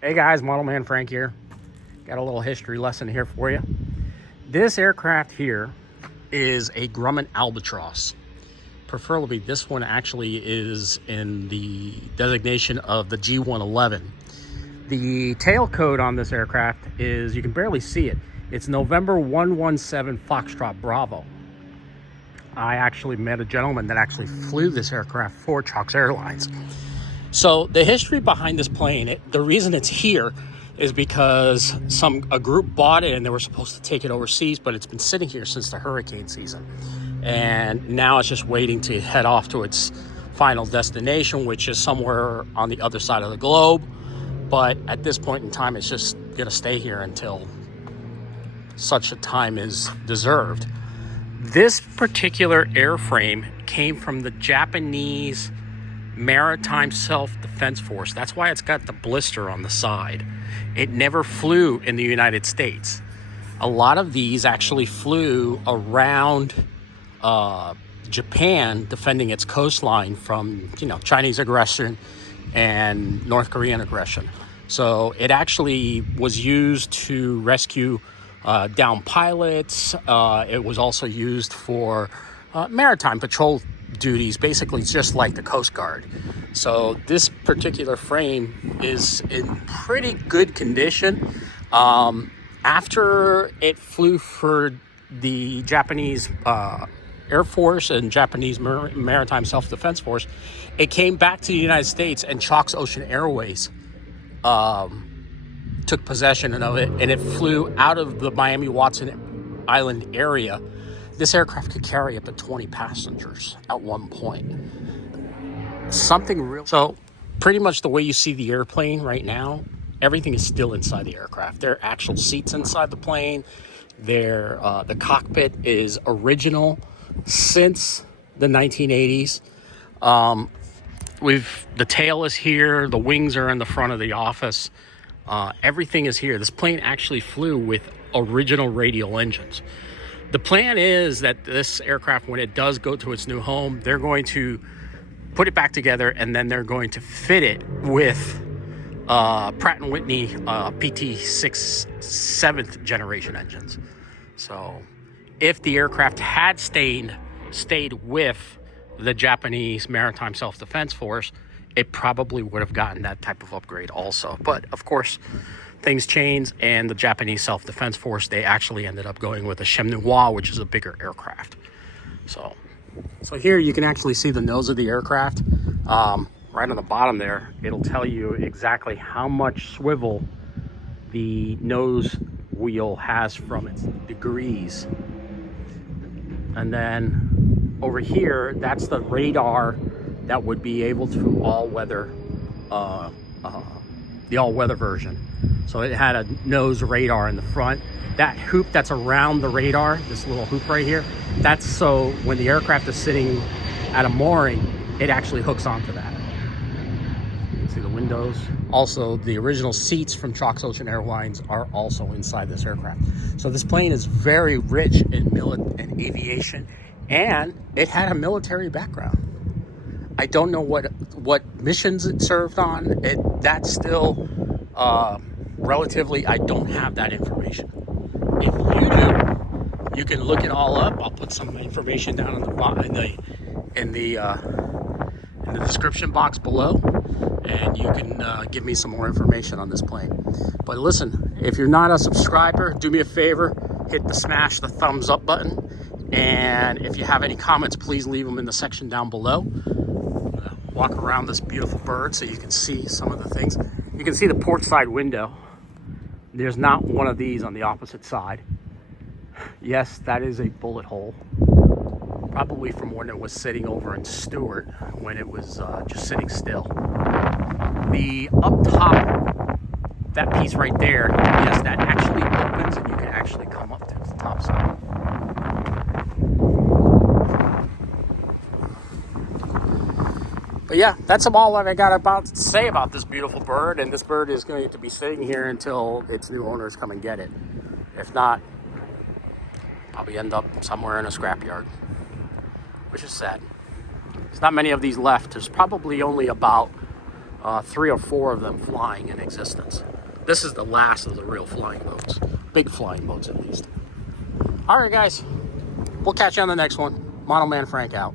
Hey guys, Model Man Frank here. Got a little history lesson here for you. This aircraft here is a Grumman Albatross. Preferably this one actually is in the designation of the G111. The tail code on this aircraft is, you can barely see it, it's November 117 Foxtrot Bravo. I actually met a gentleman that actually flew this aircraft for Chalks Airlines. So the history behind this plane, the reason it's here is because a group bought it and they were supposed to take it overseas, but it's been sitting here since the hurricane season. And now it's just waiting to head off to its final destination, which is somewhere on the other side of the globe. But at this point in time, it's just gonna stay here until such a time is deserved. This particular airframe came from the Japanese Maritime Self-Defense Force. That's why it's got the blister on the side. It never flew in the United States. A lot of these actually flew around Japan, defending its coastline from, Chinese aggression and North Korean aggression. So it actually was used to rescue downed pilots. It was also used for maritime patrol duties, basically just like the Coast Guard. So this particular frame is in pretty good condition. After it flew for the Japanese Air Force and Japanese Maritime Self-Defense Force, it came back to the United States, and Chalks Ocean Airways took possession of it, and it flew out of the Miami-Watson Island area. This aircraft could carry up to 20 passengers at one point. So pretty much the way you see the airplane right now, everything is still inside the aircraft. There are actual seats inside the plane. The cockpit is original since the 1980s. The tail is here. The wings are in the front of the office. Everything is here. This plane actually flew with original radial engines. The plan is that this aircraft, when it does go to its new home, they're going to put it back together, and then they're going to fit it with Pratt & Whitney PT6 7th generation engines. So if the aircraft had stayed with the Japanese Maritime Self-Defense Force, it probably would have gotten that type of upgrade also. But of course, things changed, and the Japanese Self-Defense Force, they actually ended up going with a Chinois, which is a bigger aircraft. So here you can actually see the nose of the aircraft. Right on the bottom there, it'll tell you exactly how much swivel the nose wheel has from its degrees. And then over here, that's the radar that would be able to all-weather, the all-weather version. So it had a nose radar in the front. That hoop that's around the radar, this little hoop right here, that's so when the aircraft is sitting at a mooring, it actually hooks onto that. You can see the windows. Also, the original seats from Chalks Ocean Airlines are also inside this aircraft. So this plane is very rich in aviation, and it had a military background. I don't know what missions it served on. That's still relatively, I don't have that information. If you do, you can look it all up. I'll put some information down in the description box below, and you can give me some more information on this plane. But listen, if you're not a subscriber, do me a favor, smash the thumbs up button, and if you have any comments, please leave them in the section down below. Walk around this beautiful bird so you can see some of the things. You can see the port side window. There's not one of these on the opposite side. Yes, that is a bullet hole. Probably from when it was sitting over in Stewart, when it was just sitting still. The up top, that piece right there, yes, that actually opens, and you can actually come up to the top side. But yeah, that's all that I got about to say about this beautiful bird. And this bird is going to be sitting here until its new owners come and get it. If not, probably end up somewhere in a scrapyard, which is sad. There's not many of these left. There's probably only about 3 or 4 of them flying in existence. This is the last of the real flying boats. Big flying boats, at least. All right, guys. We'll catch you on the next one. Model Man Frank out.